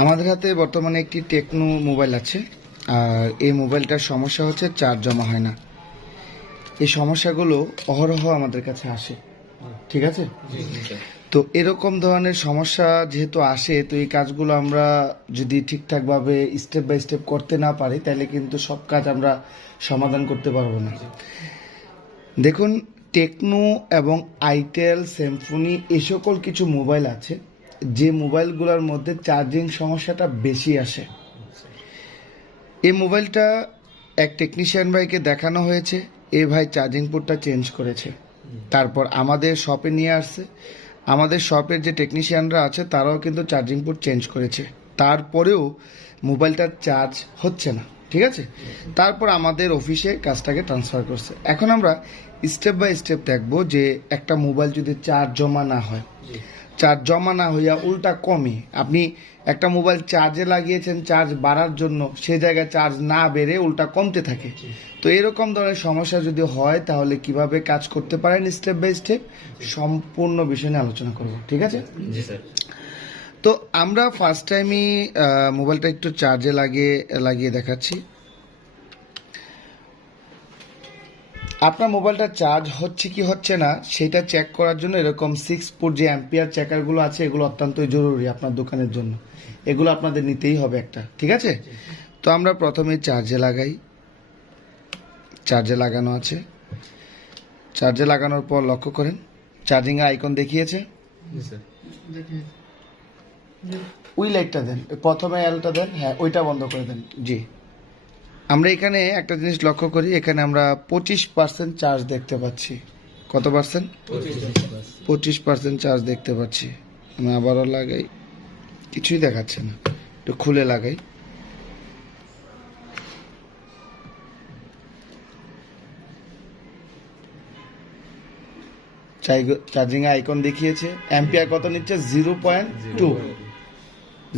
আমাদের হাতে বর্তমানে একটি টেকনো মোবাইল আছে, আর এই মোবাইলটার সমস্যা হচ্ছে চার্জ জমা হয় না। এই সমস্যাগুলো অহরহ আমাদের কাছে আসে, ঠিক আছে? তো এরকম ধরনের সমস্যা যেহেতু আসে, তো এই কাজগুলো আমরা যদি ঠিকঠাকভাবে স্টেপ বাই স্টেপ করতে না পারি, তাহলে কিন্তু সব কাজ আমরা সমাধান করতে পারবো না। দেখুন, টেকনো এবং আইটেল, সিম্ফনি এই সকল কিছু মোবাইল আছে যে মোবাইলগুলোর মধ্যে চার্জিং সমস্যাটা বেশি আসে। এই মোবাইলটা এক টেকনিশিয়ান ভাইকে দেখানো হয়েছে, এ ভাই চার্জিং পোর্টটা চেঞ্জ করেছে, তারপর আমাদের শপে নিয়ে আসছে। আমাদের শপের যে টেকনিশিয়ানরা আছে তারাও কিন্তু চার্জিং পোর্ট চেঞ্জ করেছে, তারপরেও মোবাইলটার চার্জ হচ্ছে না, ঠিক আছে? তারপর আমাদের অফিসে কাজটাকে ট্রান্সফার করছে। এখন আমরা স্টেপ বাই স্টেপ দেখবো যে একটা মোবাইল যদি চার্জ জমা না হয়, চার্জ জমা না হইয়া উল্টা কমে, আপনি একটা মোবাইল চার্জে লাগিয়েছেন চার্জ বাড়ার জন্য, সে জায়গায় চার্জ না বেড়ে উল্টা কমতে থাকে, তো এরকম ধরনের সমস্যা যদি হয় তাহলে কিভাবে কাজ করতে পারেন স্টেপ বাই স্টেপ সম্পূর্ণ বিষয় নিয়ে আলোচনা করব, ঠিক আছে? তো আমরা ফার্স্ট টাইমই মোবাইলটা একটু চার্জে লাগিয়ে দেখাচ্ছি। আপনার মোবাইলটা চার্জ হচ্ছে কি হচ্ছে না সেটা চেক করার জন্য এরকম 6 ফুট যে অ্যাম্পিয়ার চেকারগুলো আছে, এগুলো অত্যন্তই জরুরি আপনার দোকানের জন্য, এগুলো আপনাদের নিতেই হবে একটা, ঠিক আছে? তো আমরা প্রথমে চার্জে লাগাই। চার্জে লাগানো আছে। চার্জে লাগানোর পর লক্ষ্য করেন চার্জিং এর আইকন দেখিয়েছে, ওই লাইটটা দেন, প্রথমে এলটা দেন, হ্যাঁ ওইটা বন্ধ করে দেন। জি, আমরা এখানে একটা জিনিস লক্ষ্য করি, এখানে আমরা 25% চার্জ দেখতে পাচ্ছি। কত পার্সেন্ট? 25% চার্জ দেখতে পাচ্ছি। আমি আবারও লাগাই, কিছুই দেখাচ্ছে না, একটু খুলে লাগাই। চার্জিং আইকন দেখিয়েছে, অ্যাম্পিয়ার কত নিচ্ছে? 0.2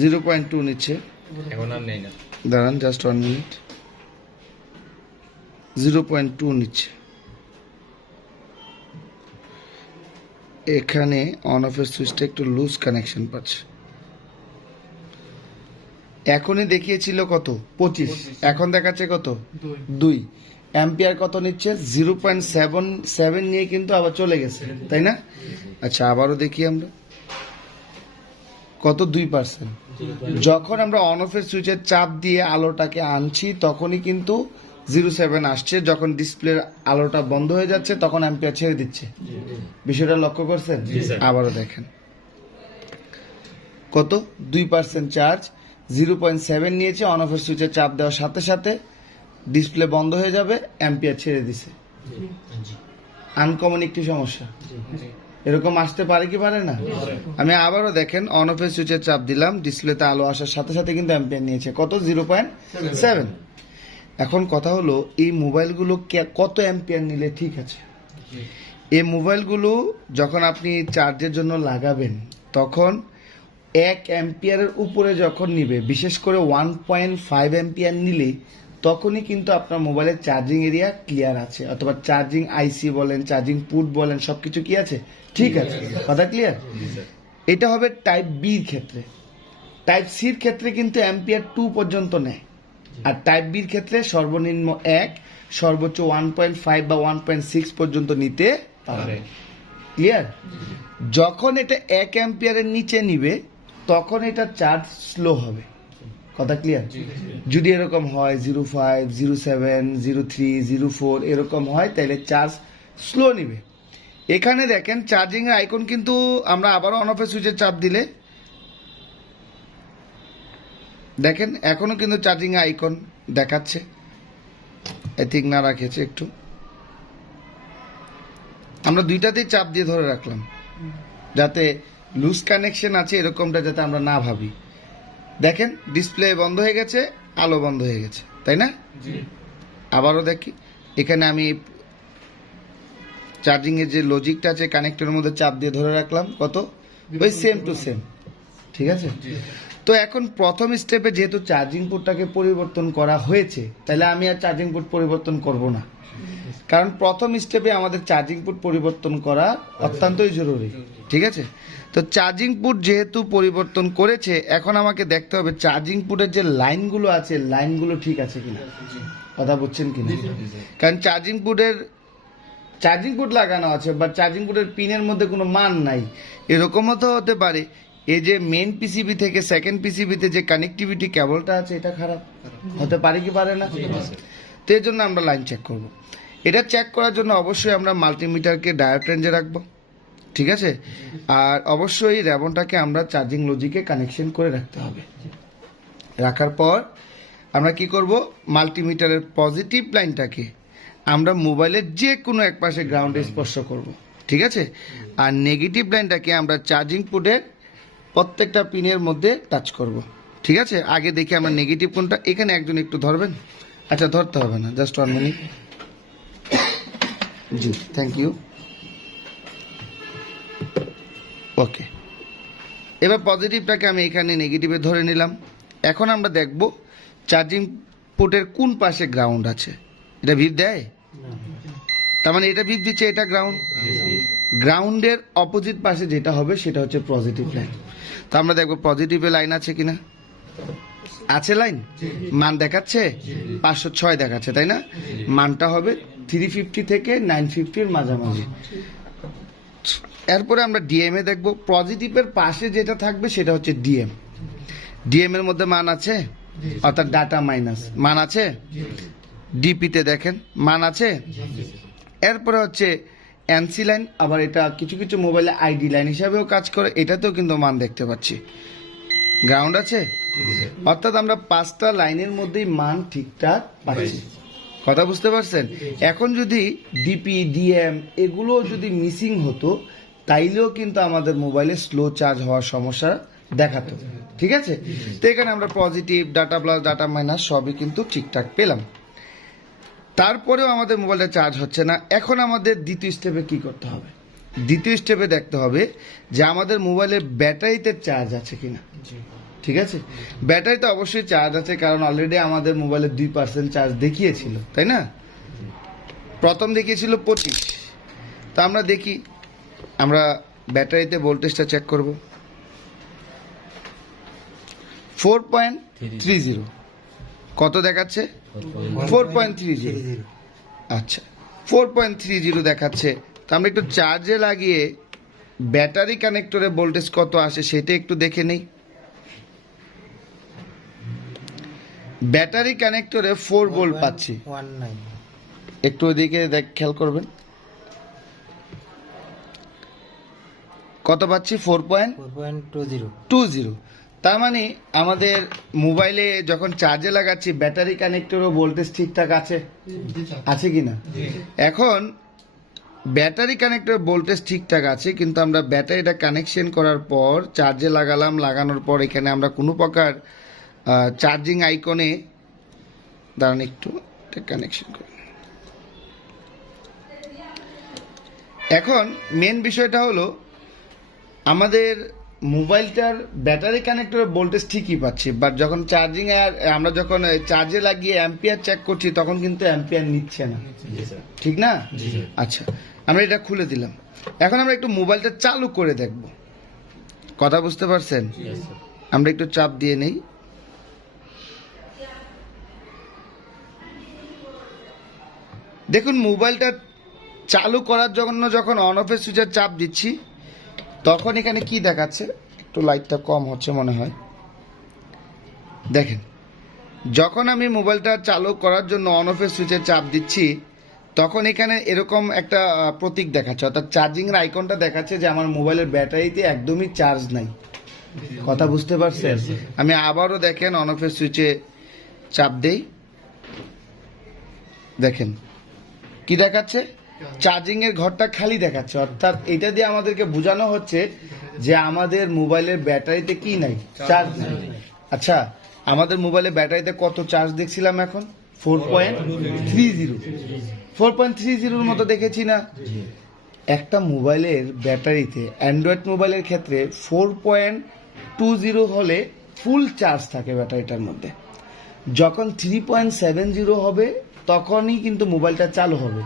0.2 নিচ্ছে। এখন আর নেই না, দাঁড়ান জাস্ট 1 মিনিট। 0.2 নিচ্ছে। এখানে অন অফের সুইচটা একটু লুজ কানেকশন পাচ্ছে। এখনই দেখিয়েছিল কত? 25, এখন দেখাচ্ছে কত? 2। অ্যাম্পিয়ার কত নিচ্ছে? 0.77 নিয়ে কিন্তু আবার চলে গেছে, তাই না? আচ্ছা, আবারও দেখি আমরা কত, 2%। যখন আমরা অন অফের সুইচের চাপ দিয়ে আলোটাকে আনছি তখনই কিন্তু 0.7 আসছে, যখন ডিসপ্লের আলোটা বন্ধ হয়ে যাচ্ছে তখন অ্যাম্পিয়ার ছেড়ে দিচ্ছে। বিষয়টা লক্ষ্য করছেন? আবারও দেখেন কত, 2% চার্জ, 0.7 নিয়েছে, অন অফের সুইচের চাপ দেওয়ার সাথে সাথে ডিসপ্লে বন্ধ হয়ে যাবে, অ্যাম্পিয়ার ছেড়ে দিছে। আনকমন একটি সমস্যা, এরকম আসতে পারে কি পারে না? আমি আবারও দেখেন, অন অফের সুইচের চাপ দিলাম, ডিসপ্লেতে আলো আসার সাথে সাথে কিন্তু অ্যাম্পিয়ার নিয়েছে কত? 0.7। এখন কথা হলো এই মোবাইলগুলো কত অ্যাম্পিয়ার নিলে ঠিক আছে? এই মোবাইলগুলো যখন আপনি চার্জের জন্য লাগাবেন তখন 1 অ্যাম্পিয়ারের উপরে যখন নিবে, বিশেষ করে 1.5 অ্যাম্পিয়ার নিলে তখনই কিন্তু আপনার মোবাইলের চার্জিং এরিয়া ক্লিয়ার আছে, অথবা চার্জিং আইসি বলেন, চার্জিং পুট বলেন, সবকিছু কি আছে? ঠিক আছে, কথা ক্লিয়ার? এটা হবে টাইপ বির ক্ষেত্রে। টাইপ সির ক্ষেত্রে কিন্তু অ্যাম্পিয়ার 2 পর্যন্ত নেয়, আর টাইপ বির ক্ষেত্রে সর্বনিম্ন 1, সর্বোচ্চ 1.5 বা 1.6 পর্যন্ত নিতে পারে। ক্লিয়ার? যখন এটা 1 অ্যাম্পিয়ারের নিচে নিবে তখন এটা চার্জ স্লো হবে, কথা ক্লিয়ার? যদি এরকম হয় 0.5, 0.7, 0.3, 0.4 এরকম হয় তাহলে চার্জ স্লো নিবে। এখানে দেখেন চার্জিং এর আইকন কিন্তু আমরা আবারও অন অফের সুইচের চাপ দিলে দেখেন এখনো কিন্তু চার্জিং আইকন দেখাচ্ছে। আই থিঙ্ক না রাখেছে একটু, আমরা দুইটাতেই চাপ দিয়ে ধরে রাখলাম যাতে লুজ কানেকশন আছে এরকমটা যাতে আমরা না ভাবি। দেখেন ডিসপ্লে বন্ধ হয়ে গেছে, আলো বন্ধ হয়ে গেছে, তাই না? আবারও দেখি, এখানে আমি চার্জিং এর যে লজিকটা আছে কানেক্টরের মধ্যে চাপ দিয়ে ধরে রাখলাম, কত? ওই সেম টু সেম, ঠিক আছে? তো এখন প্রথম স্টেপে যেহেতু চার্জিং পোর্টটাকে পরিবর্তন করা হয়েছে, তাহলে আমি আর চার্জিং পোর্ট পরিবর্তন করব না। কারণ প্রথম স্টেপে আমাদের চার্জিং পোর্ট পরিবর্তন করা অত্যন্তই জরুরি। ঠিক আছে, তো চার্জিং পোর্ট যেহেতু পরিবর্তন করেছে, এখন আমাকে দেখতে হবে চার্জিং পোর্টের যে লাইনগুলো আছে লাইনগুলো ঠিক আছে কিনা। কথা বলছেন কিনা? কারণ চার্জিং পোর্ট লাগানো আছে বাট চার্জিং পোর্টের পিনের মধ্যে কোনো মান নাই, এরকমও তো হতে পারে এই যে মেন পিসিবি থেকে সেকেন্ড পিসিবিতে যে কানেক্টিভিটি কেবলটা আছে এটা খারাপ হতে পারে কি পারে না। তো এর জন্য আমরা লাইন চেক করব। এটা চেক করার জন্য অবশ্যই আমরা মাল্টিমিটারকে ডায়োড রেঞ্জে রাখবো। ঠিক আছে, আর অবশ্যই র্যাবনটাকে আমরা চার্জিং লজিকে কানেকশন করে রাখতে হবে। রাখার পর আমরা কি করব, মাল্টিমিটারের পজিটিভ লাইনটাকে আমরা মোবাইলের যে কোনো এক পাশে গ্রাউন্ডে স্পর্শ করব। ঠিক আছে, আর নেগেটিভ লাইনটাকে আমরা চার্জিং পোর্টের প্রত্যেকটা পিনের মধ্যে টাচ করব। ঠিক আছে, আগে দেখি আমরা নেগেটিভ কোনটা। এখানে একজন একটু ধরবেন। আচ্ছা, ধরতে হবে না, জাস্ট 1 মিনিট। জি, থ্যাংক ইউ। ওকে, এবার পজিটিভটাকে আমি এখানে নেগেটিভে ধরে নিলাম। এখন আমরা দেখব চার্জিং পোর্টের কোন পাশে গ্রাউন্ড আছে। এটা ভিপ দেয়, তার মানে এটা ভিপ দিচ্ছে, এটা গ্রাউন্ডের অপোজিট পাশে যেটা হবে সেটা হচ্ছে পজিটিভ লাইন। তো আমরা দেখবো পজিটিভে লাইন আছে কিনা। আছে লাইন, মান দেখাচ্ছে 506 দেখাচ্ছে, তাই না? মানটা হবে 350 থেকে 950 মাঝামাঝি। এরপরে আমরা ডিএম এ দেখবো, পজিটিভের পাশে যেটা থাকবে সেটা হচ্ছে ডিএম। ডিএম এর মধ্যে মান আছে, অর্থাৎ ডাটা মাইনাস মান আছে। ডিপিতে দেখেন মান আছে। এরপরে হচ্ছে এনসি লাইন, আবার এটা কিছু কিছু মোবাইলে আইডি লাইন হিসাবেও কাজ করে, এটাতেও কিন্তু মান দেখতে পাচ্ছি। গ্রাউন্ড আছে, অর্থাৎ আমরা 5টা লাইনের মধ্যেই মান ঠিকঠাক পাচ্ছি। কথা বুঝতে পারছেন? এখন যদি ডিপি ডিএম এগুলো যদি মিসিং হতো তাইলেও কিন্তু আমাদের মোবাইলে স্লো চার্জ হওয়ার সমস্যা দেখাতো। ঠিক আছে, তো এখানে আমরা positive, data plus, data minus সবই কিন্তু ঠিকঠাক পেলাম। তারপরেও আমাদের মোবাইলটা চার্জ হচ্ছে না। এখন আমাদের দ্বিতীয় স্টেপে কি করতে হবে? দ্বিতীয় স্টেপে দেখতে হবে যে আমাদের মোবাইলের ব্যাটারিতে চার্জ আছে কিনা। ঠিক আছে, ব্যাটারিতে অবশ্যই চার্জ আছে, কারণ অলরেডি আমাদের মোবাইলে 2% চার্জ দেখিয়েছিল, তাই না? প্রথম দেখিয়েছিল 25। তা আমরা দেখি, আমরা ব্যাটারিতে ভোল্টেজটা চেক করব। 4.30 কত দেখাচ্ছে? 4.30। আচ্ছা, 4.30 দেখাচ্ছে। তো আমরা একটু চার্জে লাগিয়ে ব্যাটারি কানেক্টরে ভোল্টেজ কত আসে সেটা একটু দেখে নেই। ব্যাটারি কানেক্টরে 4 ভোল্ট পাচ্ছি, একটু ওইদিকে খেয়াল করবেন কত পাচ্ছি, 4.20। তার মানে আমাদের মোবাইলে যখন চার্জে লাগাচ্ছি ব্যাটারি কানেক্টরও ভোল্টেজ ঠিকঠাক আছে, আছে কিনা? এখন ব্যাটারি কানেক্টর ভোল্টেজ ঠিকঠাক আছে, কিন্তু আমরা ব্যাটারিটা কানেকশন করার পর চার্জে লাগালাম, লাগানোর পর এখানে আমরা কোনো প্রকার চার্জিং আইকনে দাঁড়ান, একটু কানেকশন করি। এখন মেন বিষয়টা হলো আমাদের মোবাইলটার ব্যাটারি কানেক্টরের ভোল্টেজ ঠিকই পাচ্ছি, বাট যখন চার্জিং আমরা যখন চার্জে লাগিয়ে অ্যাম্পিয়ার চেক করছি তখন কিন্তু অ্যাম্পিয়ার নিচ্ছে না, ঠিক না? আচ্ছা, আমরা এটা খুলে দিলাম। এখন আমরা একটু মোবাইলটা চালু করে দেখব। কথা বুঝতে পারছেন? আমরা একটু চাপ দিয়ে নেই। দেখুন, মোবাইলটা চালু করার জন্য যখন অন অফের সুইচের চাপ দিচ্ছি তখন এখানে কি দেখাচ্ছে, একটু লাইটটা কম হচ্ছে মনে হয়। দেখেন, যখন আমি মোবাইলটা চালু করার জন্য অন অফের সুইচের চাপ দিচ্ছি তখন এখানে এরকম একটা প্রতীক দেখাচ্ছে, অর্থাৎ চার্জিং এর আইকনটা দেখাচ্ছে যে আমার মোবাইলের ব্যাটারিতে একদমই চার্জ নাই। কথা বুঝতে পারছেন? আমি আবারও দেখেন অন অফের সুইচে চাপ দেই, দেখেন কি দেখাচ্ছে, চার্জিং এর ঘরটা খালি দেখাচ্ছে। অর্থাৎ এটা দিয়ে আমাদেরকে বোঝানো হচ্ছে যে আমাদের মোবাইলের ব্যাটারিতে কি নাই, চার্জ নাই। আচ্ছা, আমাদের মোবাইলের ব্যাটারিতে কত চার্জ দেখছিলাম এখন? 4.30। 4.30 মতো দেখেছি না? একটা মোবাইলের ব্যাটারিতে, অ্যান্ড্রয়েড মোবাইলের ক্ষেত্রে 4.20 হলে ফুল চার্জ থাকে ব্যাটারিটার মধ্যে। যখন 3.70 হবে তখনই কিন্তু মোবাইলটা চালু হবে।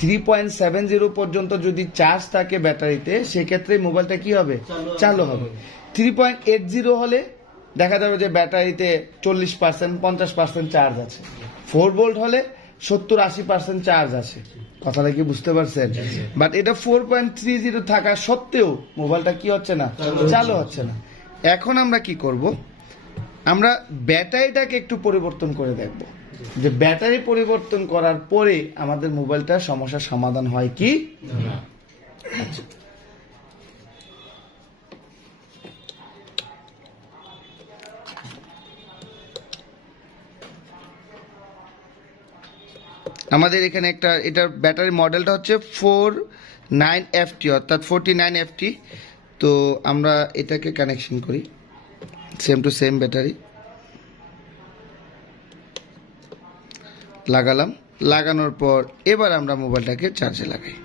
3.70 পর্যন্ত যদি চার্জ থাকে ব্যাটারিতে, সেক্ষেত্রে মোবাইলটা কি হবে, চালু হবে। 3.80 হলে দেখা যাবে যে ব্যাটারিতে 40% 50% চার্জ আছে। 4 ভোল্ট হলে 70-80% চার্জ আছে। কথাটা কি বুঝতে পারছেন? বাট এটা 4.30 থাকা সত্ত্বেও মোবাইলটা কি হচ্ছে না, চালু হচ্ছে না। এখন আমরা কি করব, আমরা ব্যাটারিটাকে একটু পরিবর্তন করে দেখব যে ব্যাটারি পরিবর্তন করার পরে আমাদের মোবাইলটার সমস্যার সমাধান হয় কি না। আচ্ছা, আমাদের এখানে একটা, এটার ব্যাটারি মডেলটা হচ্ছে 49FT অর্থাৎ 49FT। তো আমরা এটাকে কানেকশন করি, সেম টু সেম ব্যাটারি লাগালাম। লাগানোর পর এবার আমরা মোবাইলটাকে চার্জে লাগাই।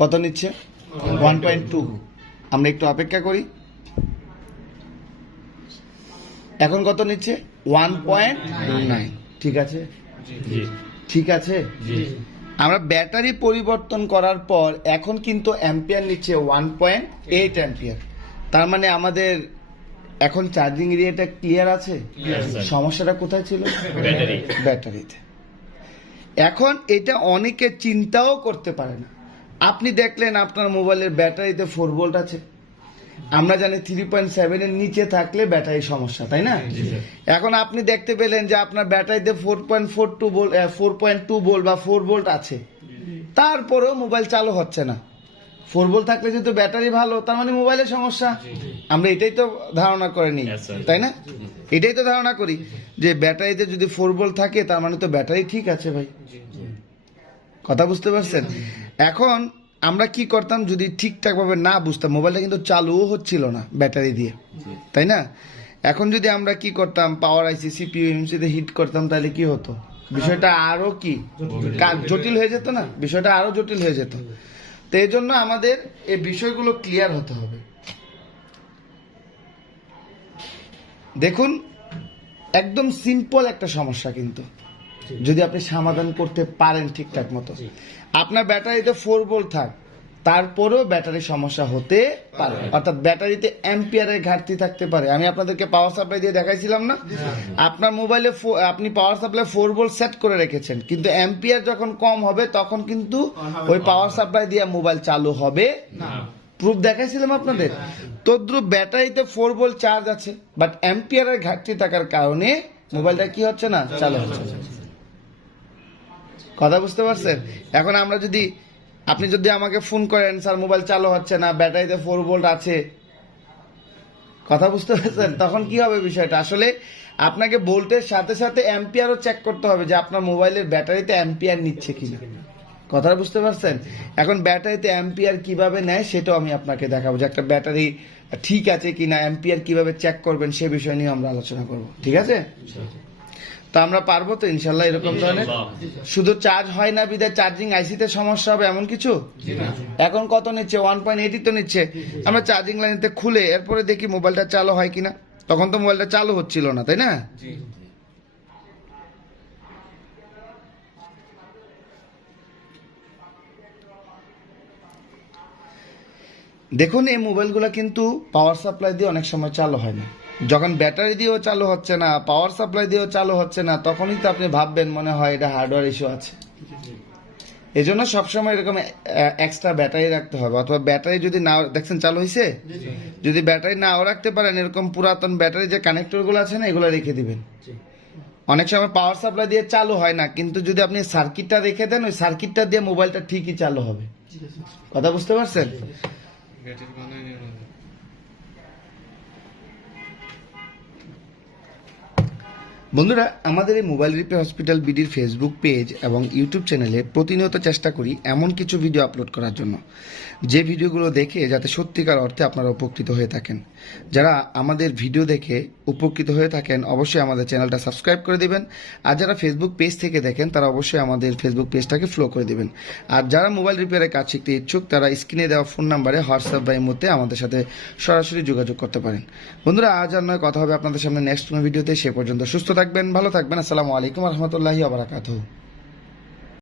কত নিচ্ছে? 1.2। আমরা একটু অপেক্ষা করি। এখন কত নিচ্ছে? 1.9। ঠিক আছে, ঠিক আছে। আমরা ব্যাটারি পরিবর্তন করার পর এখন কিন্তু অ্যাম্পিয়ার নিচ্ছে 1.8 অ্যাম্পিয়ার। তার মানে আমাদের এখন চার্জিং এরিয়াটা ক্লিয়ার আছে। সমস্যাটা কোথায় ছিল? ব্যাটারিতে। এখন এটা অনেকে চিন্তাও করতে পারে না। আপনি দেখলেন আপনার মোবাইলের ব্যাটারিতে 4 ভোল্ট আছে, আমরা জানি 3.7 এর নিচে থাকলে ব্যাটারি সমস্যা, তাই না? এখন আপনি দেখতে পেলেন যে আপনার ব্যাটারিতে 4.2 ভোল্ট বা 4 ভোল্ট আছে, তারপরেও মোবাইল চালু হচ্ছে না। 4 ভোল্ট থাকলে যেহেতু ব্যাটারি ভালো, তার মানে মোবাইলের সমস্যা। আমরা এটাই তো ধারণা করে নিই, তাই না? এটাই তো ধারণা করি যে ব্যাটারিতে যদি 4 ভোল্ট থাকে তার মানে তো ব্যাটারি ঠিক আছে ভাই। কথা বুঝতে পারছেন? এখন আমরা কি করতাম, যদি ঠিকঠাক ভাবে না বুঝতাম, মোবাইলটা কিন্তু চালুও হচ্ছিল না ব্যাটারি দিয়ে, তাই না? এখন যদি আমরা কি করতাম, পাওয়ার আইসি সিপিইউ এমসিতে হিট করতাম, তাহলে কি হতো? বিষয়টা আরো কি জটিল হয়ে যেত না? বিষয়টা আরো জটিল হয়ে যেত। তো এই জন্য আমাদের এই বিষয়গুলো ক্লিয়ার হতে হবে। দেখুন, একদম সিম্পল একটা সমস্যা, কিন্তু যদি আপনি সমাধান করতে পারেন ঠিকঠাক মতো। আপনার ব্যাটারিতে 4 ভোল্ট থাক, তারপরেও ব্যাটারি সমস্যা হতে পারে, অর্থাৎ ব্যাটারিতে অ্যাম্পিয়ারের ঘাটতি থাকতে পারে। আমি আপনাদেরকে পাওয়ার সাপ্লাই দিয়ে দেখাইছিলাম না, আপনার মোবাইলে আপনি পাওয়ার সাপ্লাই 4 ভোল্ট সেট করে রেখেছেন, কিন্তু অ্যাম্পিয়ার যখন কম হবে তখন কিন্তু ওই পাওয়ার সাপ্লাই দিয়ে মোবাইল চালু হবে না। প্রুফ দেখাইছিলাম আপনাদের। তদ্রুপ ব্যাটারিতে 4 ভোল্ট চার্জ আছে, বাট অ্যাম্পিয়ারের ঘাটতি থাকার কারণে মোবাইলটা কি হচ্ছে না, চালু হচ্ছে না। কথা বুঝতে পারছেন? এখন আমরা যদি, আপনি যদি আমাকে ফোন করেন, স্যার মোবাইল চালু হচ্ছে না, ব্যাটারিতে 4 ভোল্ট আছে, কথা বুঝতে পারছেন, তখন কি হবে বিষয়টা? আসলে আপনাকে ভোল্টের সাথে সাথে অ্যাম্পিয়ারও চেক করতে হবে যে আপনার মোবাইলের ব্যাটারিতে অ্যাম্পিয়ার নিচ্ছে কিনা। কথা বুঝতে পারছেন? এখন ব্যাটারিতে অ্যাম্পিয়ার কিভাবে নেয় সেটাও আমি আপনাকে দেখাবো, যে একটা ব্যাটারি ঠিক আছে কিনা, অ্যাম্পিয়ার কিভাবে চেক করবেন সে বিষয় নিয়ে আমরা আলোচনা করব। ঠিক আছে? তো আমরা পারবো তো ইনশাল্লাহ এরকম ধরনের? শুধু চার্জ হয় না বিধায় চার্জিং আইসিতে সমস্যা হবে এমন কিছু? এখন কত নিচ্ছে? 1.80 তো নিচ্ছে। আমরা চার্জিং লাইনতে খুলে এরপরে দেখি মোবাইলটা চালু হয় কিনা। তখন তো মোবাইলটা চালু হচ্ছিল না, তাই না? দেখুন, এই মোবাইলগুলো কিন্তু পাওয়ার সাপ্লাই দিয়ে অনেক সময় চালু হয় না। যখন ব্যাটারি দিয়েও চালু হচ্ছে না, পাওয়ার সাপ্লাই দিয়েও চালু হচ্ছে না, তখনই তো আপনি ভাববেন মনে হয় এটা হার্ডওয়্যার ইস্যু আছে। এই জন্য সবসময় এরকম এক্সট্রা ব্যাটারি রাখতে হবে, অথবা ব্যাটারি যদি না দেখছেন চালু হয়েছে, যদি ব্যাটারি নাও রাখতে পারেন, এরকম পুরাতন ব্যাটারি যে কানেক্টরগুলো আছে না, এগুলো রেখে দিবেন। অনেক সময় পাওয়ার সাপ্লাই দিয়ে চালু হয় না, কিন্তু যদি আপনি সার্কিটটা রেখে দেন, ওই সার্কিটটা দিয়ে মোবাইলটা ঠিকই চালু হবে। কথা বুঝতে পারছেন? বন্ধুরা, আমাদের এই মোবাইল রিপেয়ার হসপিটাল বিডির ফেসবুক পেজ এবং ইউটিউব চ্যানেলে প্রতিনিয়ত চেষ্টা করি এমন কিছু ভিডিও আপলোড করার জন্য, যে ভিডিওগুলো দেখে যাতে সত্যিকার অর্থে আপনারা উপকৃত হয়ে থাকেন। যারা আমাদের ভিডিও দেখে উপকৃত হয়ে থাকেন অবশ্যই আমাদের চ্যানেলটা সাবস্ক্রাইব করে দিবেন, আর যারা ফেসবুক পেজ থেকে দেখেন তারা অবশ্যই আমাদের ফেসবুক পেজটাকে ফলো করে দিবেন। আর যারা মোবাইল রিপেয়ারের কাজ শিখতে ইচ্ছুক তারা স্ক্রিনে দেওয়া ফোন নাম্বারে হোয়াটসঅ্যাপ বা ইমোতে আমাদের সাথে সরাসরি যোগাযোগ করতে পারেন। বন্ধুরা, আজ আর নয়, কথা হবে আপনাদের সামনে নেক্সট কোনো ভিডিওতে। সে পর্যন্ত সুস্থ থাকবেন, ভালো থাকবেন। আসসালামু আলাইকুম রহমতুল্লাহি ওয়া বারাকাতুহু।